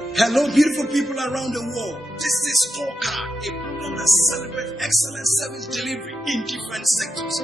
Hello, beautiful people around the world. This is Scorecard, a program that celebrates excellent service delivery in different sectors.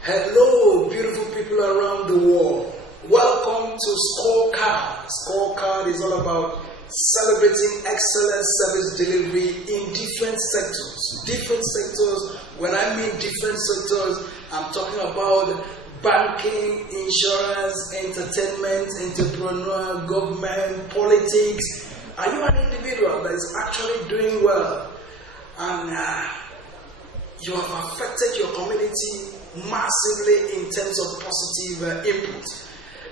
Hello, beautiful people around the world. Welcome to Scorecard. Scorecard is all about celebrating excellent service delivery in different sectors. Different sectors, when I mean different sectors, I'm talking about banking, insurance, entertainment, entrepreneur, government, politics. Are you an individual that is actually doing well? And you have affected your community massively in terms of positive input.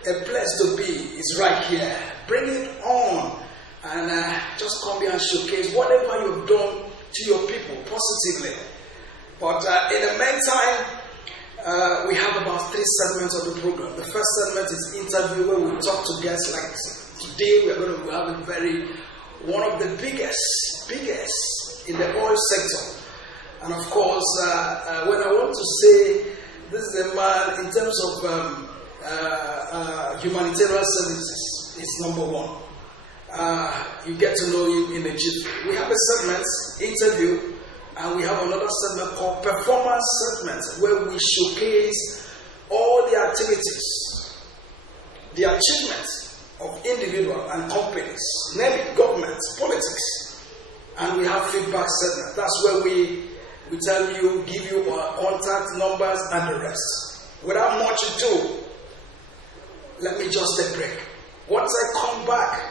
A place to be is right here. Bring it on and just come here and showcase whatever you've done to your people positively. But in the meantime, we have about 3 segments of the program. The first segment is interview, where we talk to guests. Like today, we're going to have one of the biggest in the oil sector. And of course, when I want to say this is a man in terms of humanitarian services, is number 1. You get to know him in a jiffy. We have a segment, interview, and we have another segment called performance segment, where we showcase all the activities, the achievements of individuals and companies, namely government, politics. And we have feedback segment. That's where we tell you, give you our contact numbers and the rest. Without much ado, let me just take a break. Once I come back,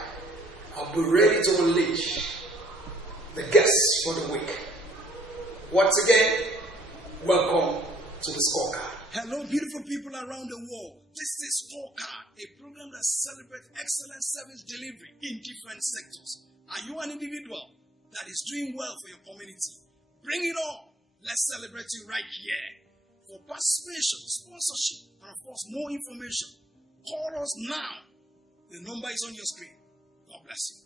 I'll be ready to unleash the guests for the week. Once again, welcome to the Scorecard. Hello, beautiful people around the world. This is Scorecard, a program that celebrates excellent service delivery in different sectors. Are you an individual that is doing well for your community? Bring it on. Let's celebrate you right here. For participation, sponsorship, and of course more information, call us now. The number is on your screen. God bless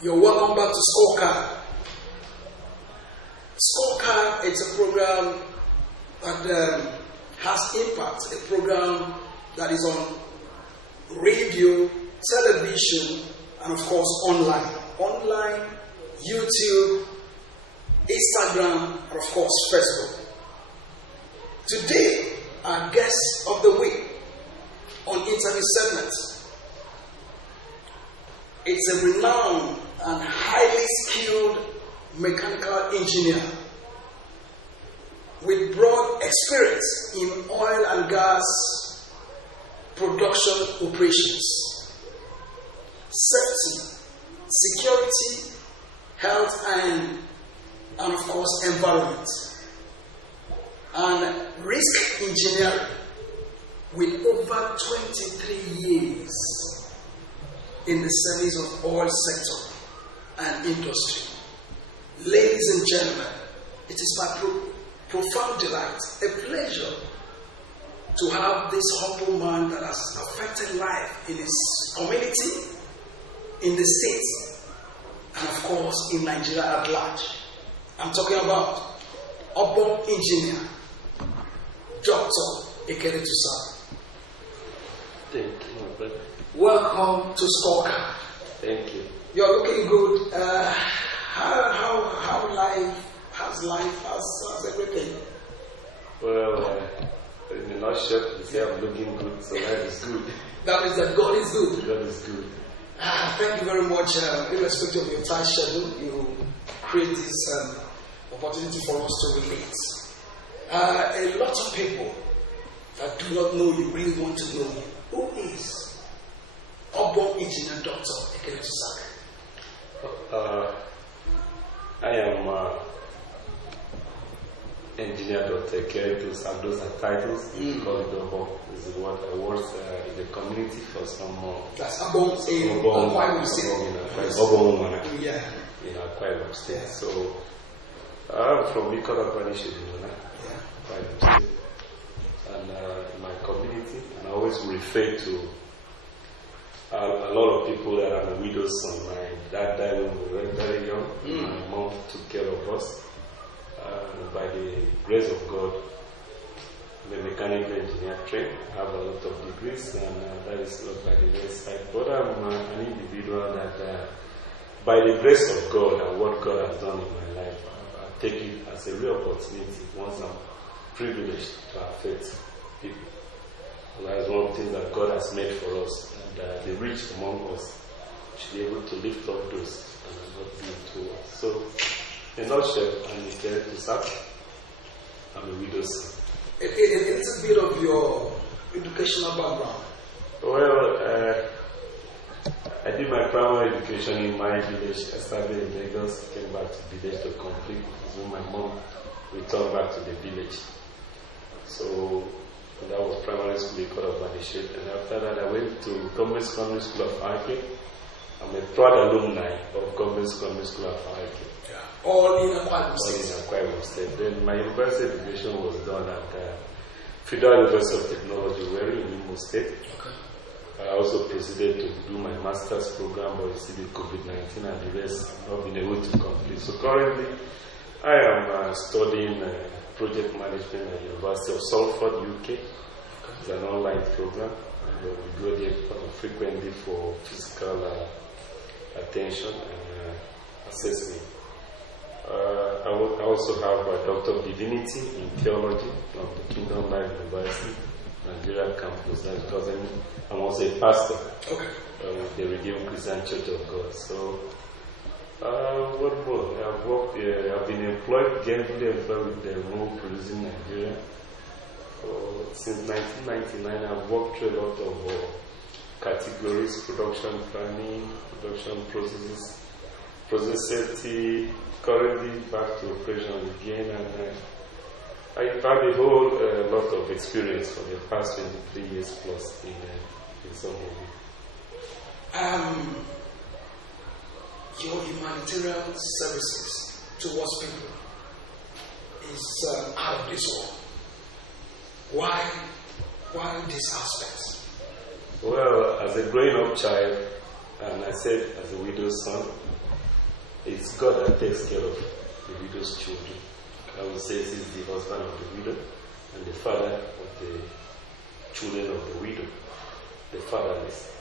you. You're welcome back to Scorecard. Scorecard is a program that has impact, a program that is on radio, television, and of course online. Online, YouTube, Instagram, and of course Facebook. Today, our guest of the week on interview segment, it's a renowned and highly skilled mechanical engineer with broad experience in oil and gas production operations, safety, security, health, and of course environment, and risk engineering with over 23 years in the service of oil sector and industry. Ladies and gentlemen, it is my profound delight, a pleasure to have this humble man that has affected life in his community, in the state, and of course in Nigeria at large. I'm talking about Obong Engr Dr. Ekerete Usak. Thank you, my brother. Welcome to Scorecard. Thank you. You're looking good. How's life? How's everything? Well, in a nutshell, you say I'm looking good, so life is good. That means that God is good. God is good. Thank you very much. Irrespective of your tight schedule, you create this opportunity for us to relate. A lot of people that do not know you really want to know you. Who is Obong Engr Dr. Ekerete Usak? I am Engineer Dr. Ekerete Usak. Those are titles. We call it Obong. This is what I work in the community for some more. That's Obong in Obong State. Obong Yeah. in Akwa State. So I'm from Ekerete Usak, and in my community, and I always refer to a lot of people that are the widow's son. My dad died when we were very young. My mom took care of us. By the grace of God, I'm a mechanical engineer trained. I have a lot of degrees, and that is not by the wayside. But I'm an individual that, by the grace of God and what God has done in my life, I take it as a real opportunity once I'm privileged to affect people. And that is one of the things that God has made for us. And the rich among us should be able to lift up those and not be to us. So, in a nutshell, I'm Ekerete Usak. I'm a widow's son. A little bit of your educational background. Well, I did my primary education in my village. I started in Lagos, came back to the village to complete. So my mom returned back to the village. So that was primary school, Ekerete. And after that, I went to Government Secondary School of Ike. I'm a proud alumni of Government Secondary School of Ike. Yeah. All in Akwa State. Then my university education was done at Federal University of Technology, Wari in Imo State. Okay. I also proceeded to do my master's program, but received COVID-19 and the rest I've not been able to complete. So currently, I am studying project management at the University of Salford, UK. It's an online program. And we go there frequently for physical attention and assessment. I also have a Doctor of Divinity in Theology from the Kingdom Life University, Nigeria campus. That's because I'm also a pastor with the Redeemed Christian Church of God. So, what more? I've been gainfully employed with the Movie Producing Nigeria. Since 1999, I've worked through a lot of categories: production planning, production processes, process safety. Currently back to operation again, and I've had a whole lot of experience for the past 23 years plus in some movie. Your humanitarian services towards people is out of this world. Why this aspect? Well, as a growing up child, and I said as a widow's son, it's God that takes care of the widow's children. I would say this is the husband of the widow and the father of the children of the widow, the fatherless.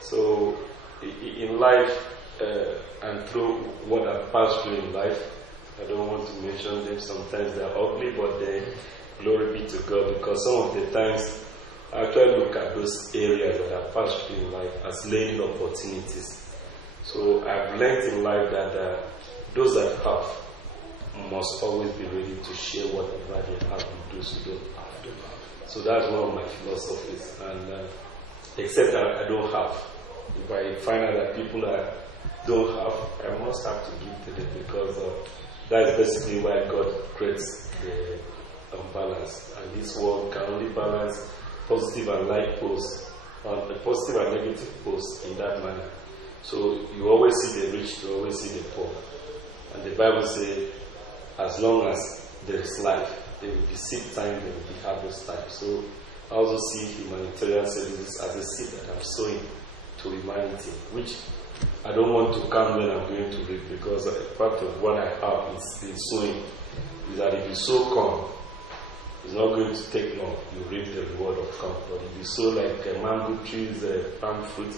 So in life, and through what I've passed through in life, I don't want to mention them. Sometimes they're ugly, but glory be to God, because some of the times I try to look at those areas that I've passed through in life as learning opportunities. So I've learned in life that those that have must always be ready to share whatever they have with those who don't have. So that's one of my philosophies. And except that I don't have, if I find out that people that don't have, I must have to give to them, because that is basically why God creates the balance. And this world can only balance positive and like posts, positive and negative posts in that manner. So you always see the rich, you always see the poor. And the Bible says, as long as there is life, there will be seed time, there will be harvest time. So I also see humanitarian services as a seed that I'm sowing to humanity, which I don't want to count when I'm going to reap, because part of what I have is in sowing is that if you sow corn, it's not going to take long, you reap the reward of corn. But if you sow like mango trees, palm fruit,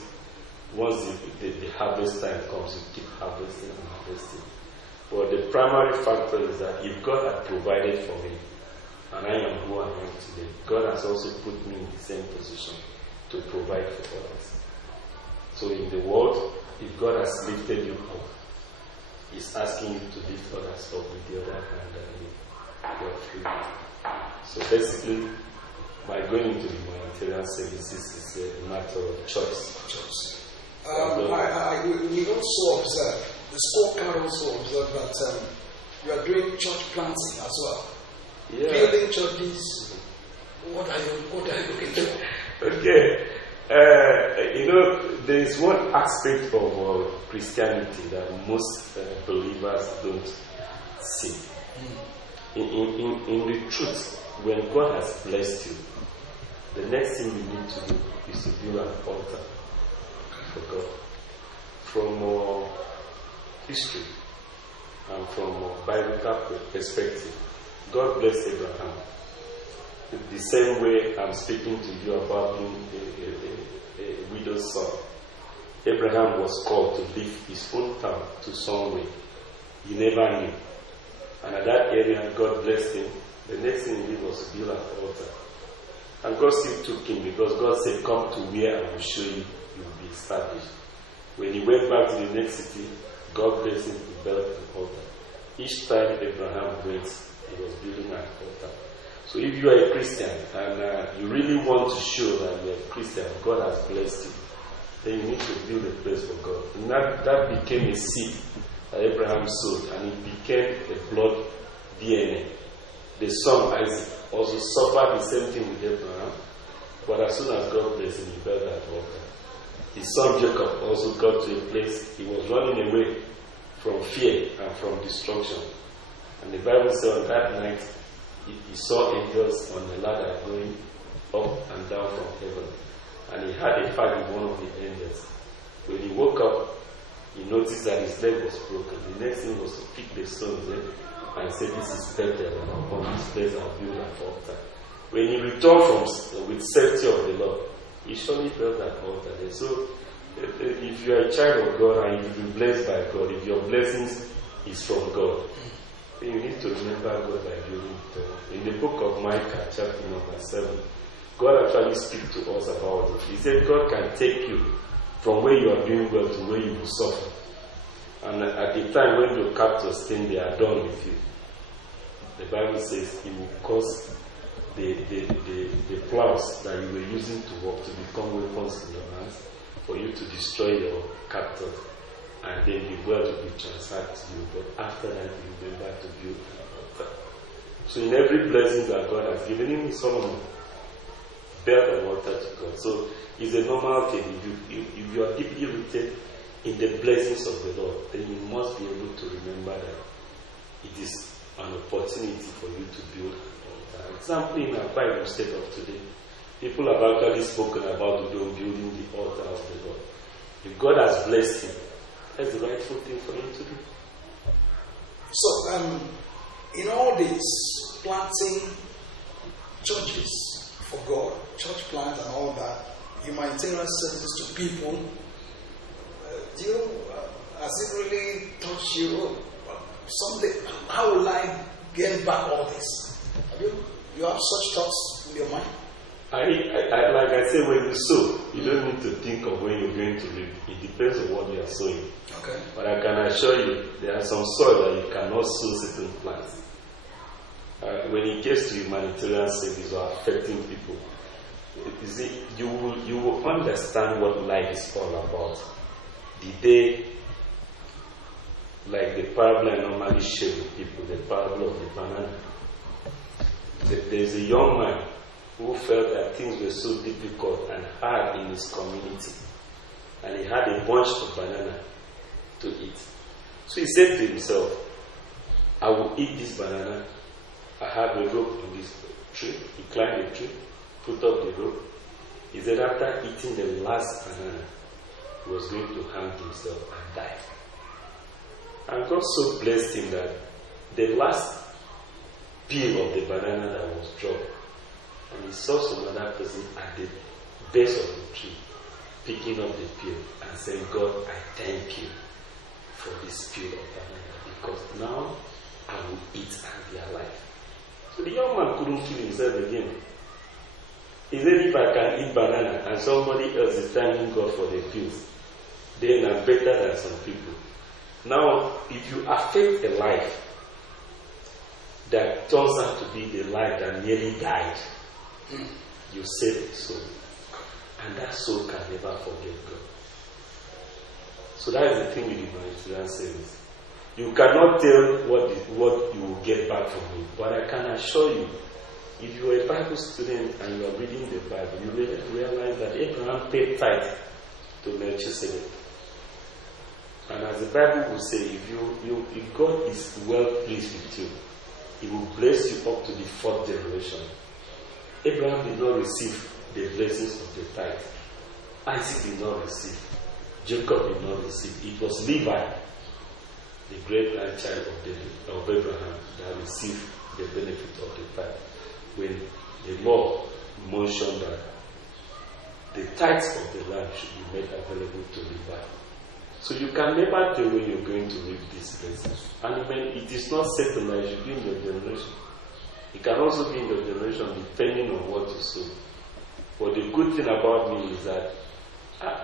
once the harvest time comes, you keep harvesting and harvesting. But the primary factor is that if God had provided for me, and I am who I am today, God has also put me in the same position to provide for others. So in the world, if God has lifted you up, He's asking you to lift others up with the other hand, and you are free. So basically, by going into humanitarian services is a matter of choice. We also observe, the Scorecard also observe that you are doing church planting as well. Yeah. Building churches. What are you looking for? Okay. There is one aspect of Christianity that most believers don't seed. In the truth, when God has blessed you, the next thing you need to do is to build an altar for God. From history and from biblical perspective, God blessed Abraham. The same way I'm speaking to you about being a widow's son. Abraham was called to leave his own town to somewhere he never knew. And at that area, God blessed him. The next thing he did was to build an altar. And God still took him because God said, come to where I will show you, you will be established. When he went back to the next city, God blessed him to build an altar. Each time Abraham went, he was building an altar. So if you are a Christian and you really want to show that you are a Christian, God has blessed you, then you need to build a place for God. And that became a seed that Abraham sowed, and it became a blood DNA. The son Isaac also suffered the same thing with Abraham, but as soon as God blessed him, he built that altar. His son Jacob also got to a place he was running away from fear and from destruction. And the Bible says on that night, he saw angels on the ladder going up and down from heaven. And he had a fight with one of the angels. When he woke up, he noticed that his leg was broken. The next thing was to pick the stones and say, this is better than upon this place I'll build an altar. When he returned with safety of the Lord, he surely built that altar there. So, if you are a child of God and you've been blessed by God, if your blessings is from God, then you need to remember God by building it. In the book of Micah, chapter number 7, God actually speaks to us about it. He said God can take you from where you are doing well to where you will suffer. And at the time when your captors think they are done with you, the Bible says it will cause the plows that you were using to work to become weapons in your hands for you to destroy your captors, and then the wealth will be transferred to you. But after that, you remember to build an altar. So in every blessing that God has given him, Solomon built an altar to God. So it's a normal thing. If you are deeply rooted in the blessings of the Lord, then you must be able to remember that it is an opportunity for you to build an altar. Example in our Bible state of today, people have actually spoken about building the altar of the Lord. If God has blessed him, that's the rightful thing for him to do. So, in all this, planting churches for God, church plants and all that, humanitarian services to people, has it really touched you? Someday, how will I get back all this? You have such thoughts in your mind? Like I said, when you sow, you don't need to think of when you're going to reap. It depends on what you are sowing. Okay. But I can assure you, there are some soil that you cannot sow certain plants. When it gets to humanitarian service or affecting people, you will understand what life is all about. The day, like the parable I normally share with people, the parable of the banana. There's a young man who felt that things were so difficult and hard in his community, and he had a bunch of banana to eat. So he said to himself, I will eat this banana. I have a rope on this tree. He climbed the tree, put up the rope. He said after eating the last banana, he was going to hang himself and die. And God so blessed him that the last peel of the banana that was dropped, and he saw some other person at the base of the tree picking up the peel and saying, God, I thank you for this peel of banana, because now I will eat and be alive. So the young man couldn't kill himself again. He said, if I can eat banana and somebody else is thanking God for the pills, then I'm better than some people. Now, if you affect a life that turns out to be the life that nearly died, you save a soul. And that soul can never forget God. So that is the thing with humanitarian service. You cannot tell what you will get back from it. But I can assure you, if you are a Bible student and you are reading the Bible, you will realize that Abraham paid tithe to Melchizedek. And as the Bible will say, if God is well pleased with you, He will bless you up to the 4th generation. Abraham did not receive the blessings of the tithe. Isaac did not receive. Jacob did not receive. It was Levi, the great-grandchild of Abraham, that received the benefit of the tithe. When the law mentioned that the tithes of the land should be made available to Levi. So you can never tell when you're going to reap these blessings. And when it is not certain that it should be in your generation. It can also be in your generation depending on what you sow. But the good thing about me is that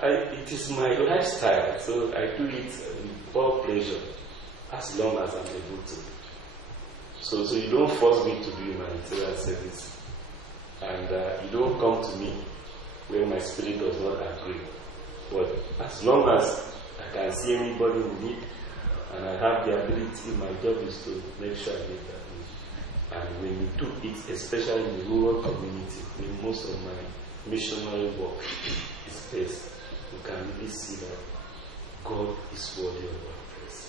it is my lifestyle, so I do it with all pleasure as long as I'm able to. So you don't force me to do humanitarian service. And you don't come to me when my spirit does not agree. But as long as I can see anybody in need and I have the ability, my job is to make sure I get that need. And when you do it, especially in the rural community, where most of my missionary work is based, you can really see that God is worthy of our praise.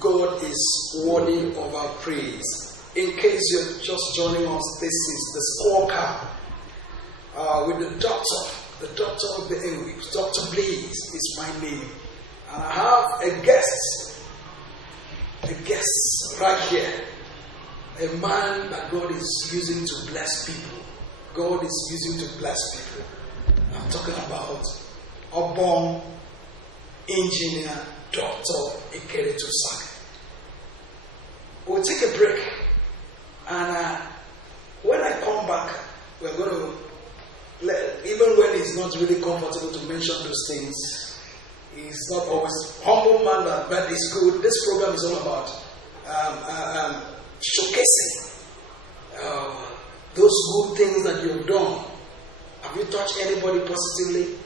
God is worthy of our praise. In case you're just joining us, this is the Scorecard with the Doctor of the English. Dr. Blaze is my name. And I have a guest right here. A man that God is using to bless people. God is using to bless people. I'm talking about Obong Engr Dr. Ekerete Usak. We'll take a break. And when I come back, we're going to, even when it's not really comfortable to mention those things, he's not always humble man, but it's good. This program is all about showcasing those good things that you've done. Have you touched anybody positively?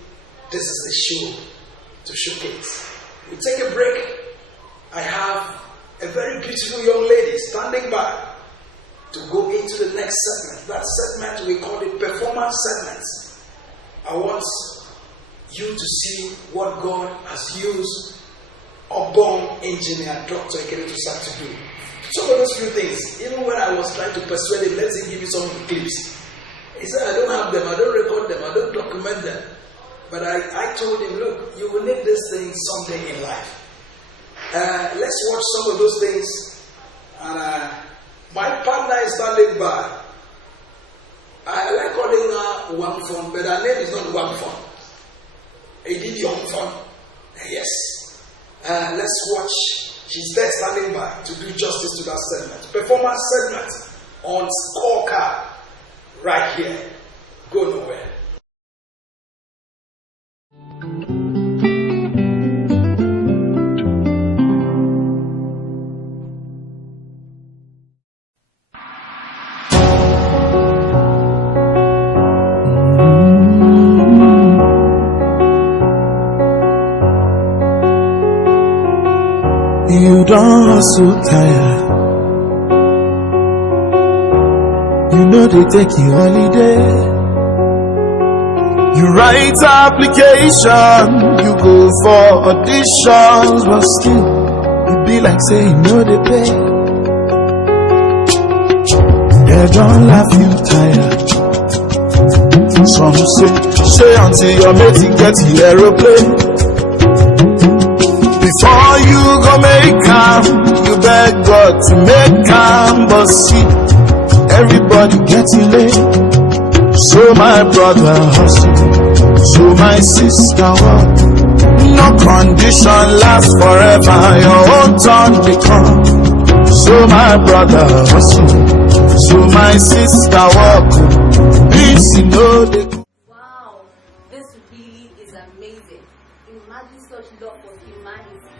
This is the show to showcase. We take a break. I have a very beautiful young lady standing by to go into the next segment. That segment, we call it performance segment. I want you to see what God has used Obong Engr Dr. Ekerete Usak to do. Some of those few things, even when I was trying to persuade him, let's give you some of the clips. He said, I don't have them, I don't record them, I don't document them. But I told him, look, you will need these things someday in life. Let's watch some of those things. And my partner is standing by. I like calling her Wangfon, but her name is not Wangfon. Edith Yongfon. Yes. Let's watch. She's there standing by to do justice to that segment. Performance segment on Scorecard. Right here. Go nowhere. You don't hustle tire. You know they take you holiday. You write application, you go for auditions, but still it be like saying no they pay. They don't laugh you tired. Some say until your mate get the aeroplane. Before you go make calm, you beg God to make calm. But see, everybody getting late. So my brother hustle, so my sister walk. No condition lasts forever, your own turn will come. So my brother hustle, so my sister walk. Peace you know they. Wow, this really is amazing. Imagine such love for humanity.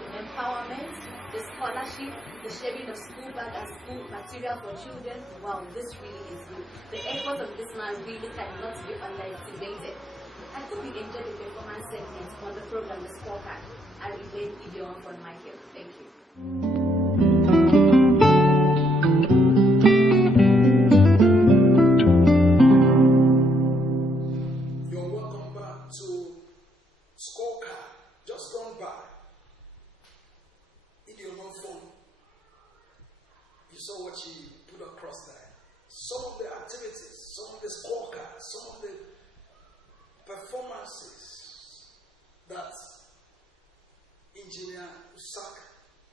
The empowerment, the scholarship, the sharing of school bag and school material for children. Wow, this really is good. The effort of this man really cannot be underestimated. I hope you enjoyed the performance segment on the program, The Scorecard. I remain Gideon from Michael. Thank you. You're welcome back to Scorecard. Just gone by. You saw what she put across there. Some of the activities, some of the scorecards, some of the performances that Engineer Usak,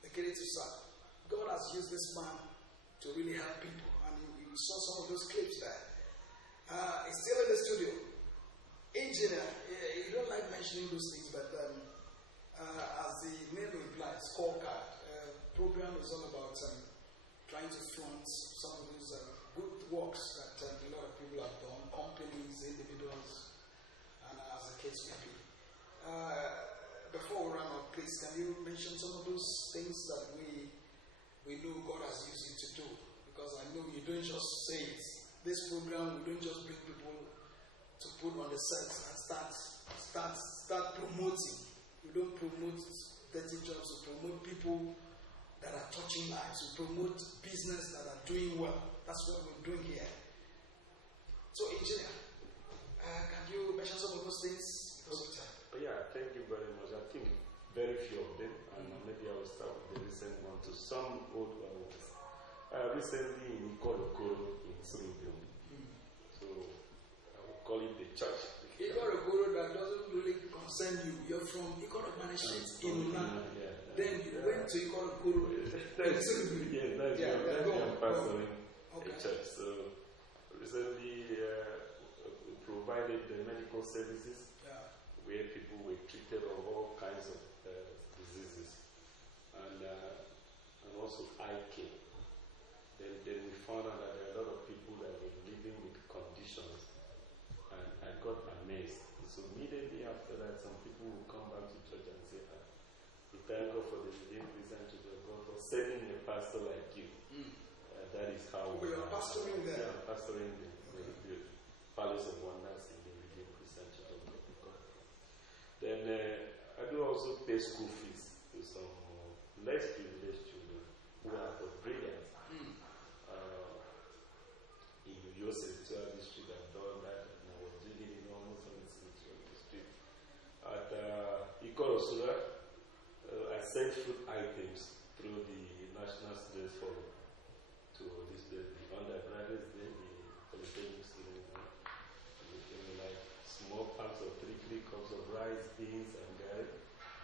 Ekerete Usak, God has used this man to really help people. And you saw some of those clips there. He's still in the studio. Engineer, you don't like mentioning those things, but as the name implies, Scorecard program is all about trying to front some of those good works that a lot of people have done, companies, individuals, and as the case may be. Before we run out, please, can you mention some of those things that we know God has used you to do? Because I know you don't just say it. This program, we don't just bring people to put on the set and start promoting. We don't promote dirty jobs, we promote people that are touching lives, we promote business that are doing well. That's what we're doing here. So, Engineer, can you mention some of those things? Yeah, thank you very much. I think very few of them, and maybe I will start with the recent one to some old ones. Recently in Ekerete in Surubim. So I will call it the church. Ekerete that doesn't really concern you. You're from Ekerete Management in Ulan. Then you went to Ekerete. That's I'm pastoring a church. So recently we provided the medical services where people were treated of all kinds of diseases and also eye care. Then we found out that there are a lot of people that were living with conditions, and I got amazed. So immediately after that, some people will come back to church and say, we thank God for the increase and to the God for sending a pastor like you. That is how we are pastoring there. Yeah, pastoring the Palace of Wonders in the Redeemed Christian Church of God. Then I do also pay school fees to some less privileged children who are brilliant. In your spiritual district, I've done that, and I was doing it in almost on the spiritual district. At Ekerete Usak, I sent food items through the National Students Forum to the undergraduates, then the polytechnic students. Like small packs of 3 cups of rice, beans, and garlic,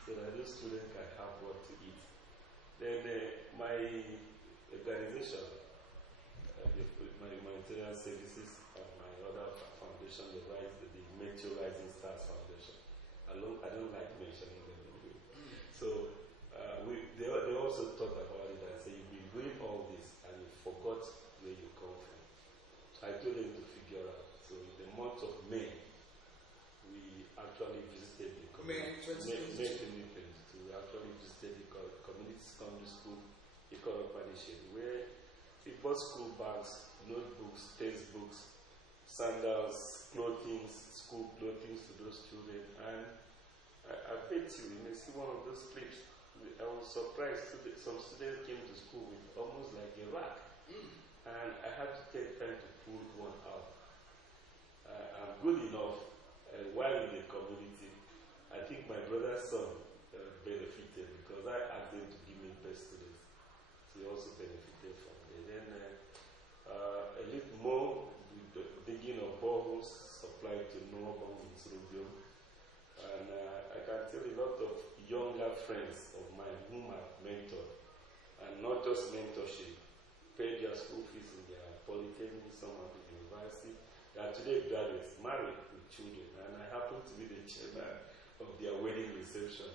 so that those students can have what to eat. Then my organization, my humanitarian services, and my other foundation, the Metro Rising Stars Foundation. I don't like mentioning them anyway. So they also talk about it and say, you've been doing all this and you forgot where you come from. So I told them to figure out. So in the month of May, we actually visited the community. We actually visited the community secondary school, Ekerete, where we bought school bags, notebooks, textbooks, sandals, clothing, school clothing to those children. And I bet you may see one of those clips. I was surprised that some students came to school with almost like a rack. And I had to take time to pull one out. I'm good enough while in the community. I think my brother's son benefited because I asked them to give me best students. So he also benefited from it. Then a little more with the digging of boreholes supplied to Obong Engr Dr. And I can tell a lot of younger friends of mine whom I've mentored, and not just mentorship, paid their school fees in their polytechnic, some at the university. They are today graduates, married with children, and I happen to be the chairman of their wedding reception,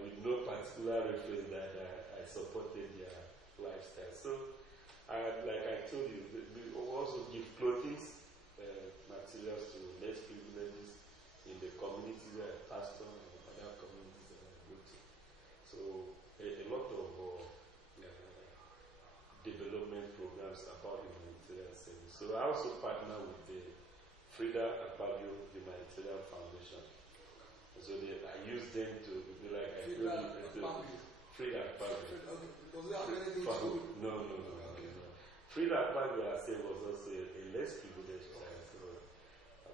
with no particular reference that I supported their lifestyle. So, like I told you, we also give clothing materials to less privileged in the community where I pastor and other communities that I go to. So, a lot of development programs about humanitarian service. So I also partner with the Frida Akpabio Humanitarian Foundation. So I use them to be like Frida Akpabio. Does that have anything to do? No. Frida Akpabio, I say, was also a less privileged child. So,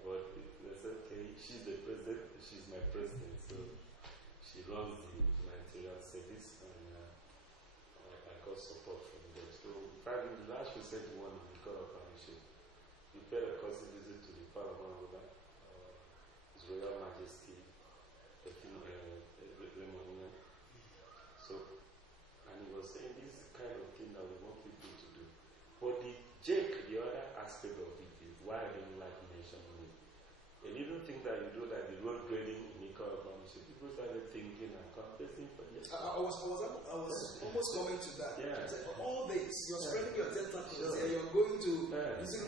but they said, okay, she's the president, she's my president. So she runs the humanitarian service, and I got support from them. So sent one in the God of Partnership. We paid a courtesy visit to the Parliament, His Royal Majesty, Remonian. So, and he was saying this is the kind of thing that we want people to do. But the other aspect of it is why I don't like mentioning it. A little thing that you do, like the road grading in Ekerete Usak, people started thinking and confessing for this. I was almost coming to that. Yeah. Said, for all this, you're spending your 10,000 here, you're going to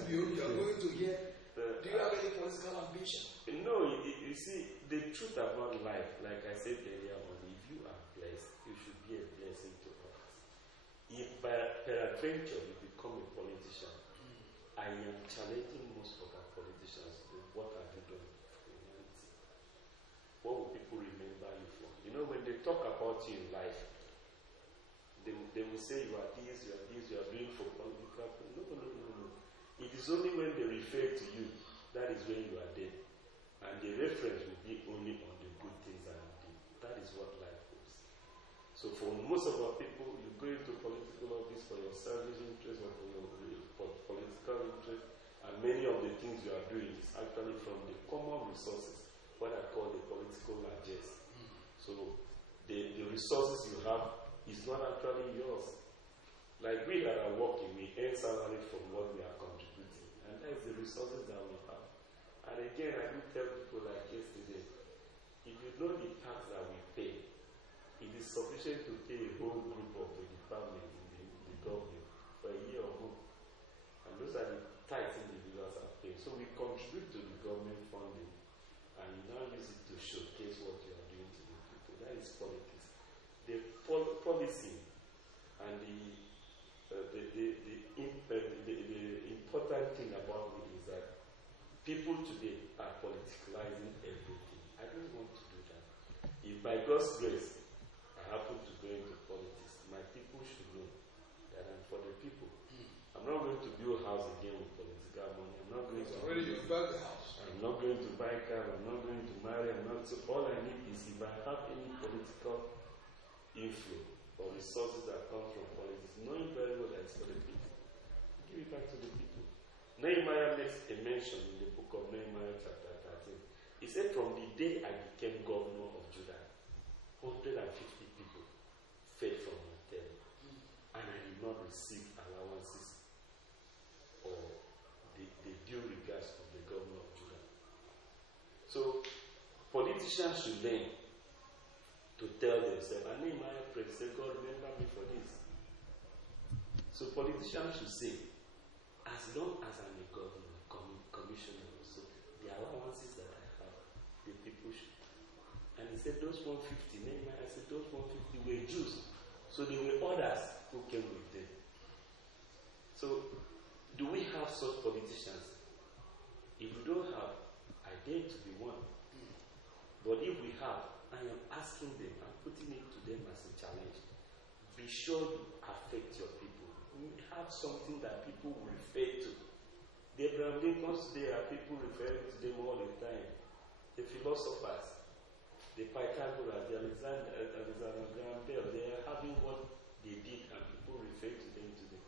you're going to here. Do you have any political ambition? No, you see, the truth about life, like I said earlier on, if you are blessed, you should be a blessing to others. If by peradventure you become a politician, I am challenging most of our politicians to what have you done for humanity? What will people remember you for? You know, when they talk about you in life, they will say you are this, you are doing for political. No. It is only when they refer to you, that is when you are there. And the reference will be only on the good things that you did. That is what life is. So for most of our people, you go into political office for your service interest or for your political interest, and many of the things you are doing is actually from the common resources, what I call the political largesse. So the resources you have is not actually yours. Like we that are working, we earn salary from what we are contributing, and that is the resources that we have. And again, I do tell people like yesterday, if you know the tax that we pay, it is sufficient to pay a whole group of the department in the government for a year or more. And those are the tithes individuals are paying. So we contribute to the government funding, and you now use it to showcase what you are doing to the people. That is politics. The policy and the important thing about it is that people today are politicalizing everything. I don't want to do that. If by God's grace I happen to go into politics, my people should know that I'm for the people. I'm not going to build a house again with political money. I'm not going to build the house. I'm not going to buy a car. I'm not going to marry. So all I need is if I have any political inflow or resources that come from politics, knowing very well that it's for the people, give it back to the people. Nehemiah makes a mention in the book of Nehemiah chapter 13. He said, from the day I became governor of Judah, 150 people fed from my table, and I did not receive allowances or the due regards of the governor of Judah. So politicians should learn to tell themselves, and Nehemiah prayed, say, God, remember me for this. So politicians should say, as long as I'm a governor, commissioner also, the allowances that I have, the people should. And he said, those 150, Nehemiah said, those 150 were Jews. So there were others who came with them. So, do we have such politicians? If we don't have, I dare to be one. But if we have, I am asking them, I'm putting it to them as a challenge. Be sure you affect your people. We have something that people will refer to. The Abraham Lincolns today are people referring to them all the time. The philosophers, the Pythagoras, the Alexander Graham Bell, they are having what they did and people refer to them today.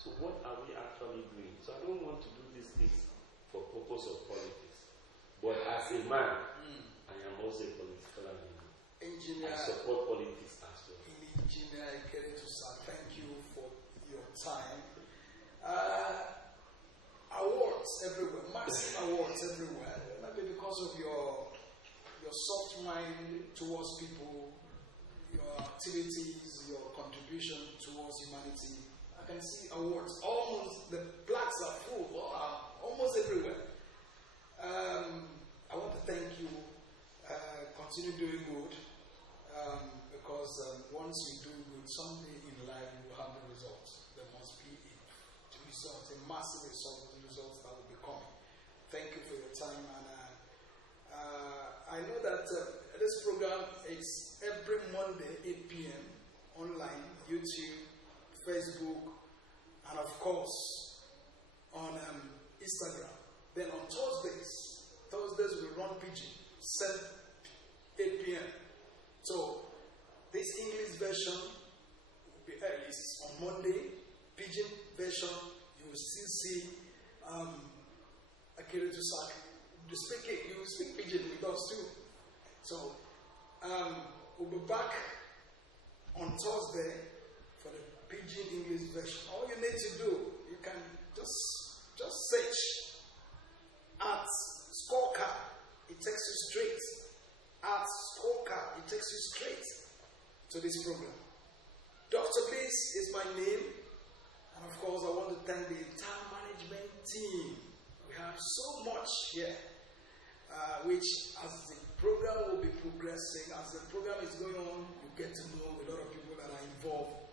So what are we actually doing? So I don't want to do these things for purpose of politics. But as a man, I am also a political engineer. I support politics as well. Engineer Ekerete Usak, thank you for your time. Awards everywhere, massive awards everywhere. Maybe because of your soft mind towards people, your activities, your contribution towards humanity. I can see awards. Almost the plaques are full, almost everywhere. I want to thank you. Continue doing good, because once you do good, someday in life you will have the results. There must be a result, a massive result, the results that will be coming. Thank you for your time, and I know that this program is every Monday 8 p.m. online, YouTube, Facebook, and of course on Instagram. Then on Thursdays we run Pidgin, 8 p.m. So this English version will be released on Monday. Pidgin version, you You will still see Ekerete Usak. You will speak pidgin with us too. So we'll be back on Thursday for the pidgin English version. All you need to do, you can just search at Scorecard. It takes you straight. At Scorecard, it takes you straight to this program. Dr. Peace is my name. And of course, I want to thank the entire management team. We have so much here, which as the program will be progressing, as the program is going on, you get to know a lot of people that are involved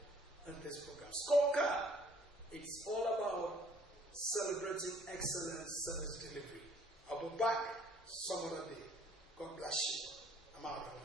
in this program. Scorecard, it's all about celebrating excellent service delivery. I'll be back some other day. God bless you. I'm out.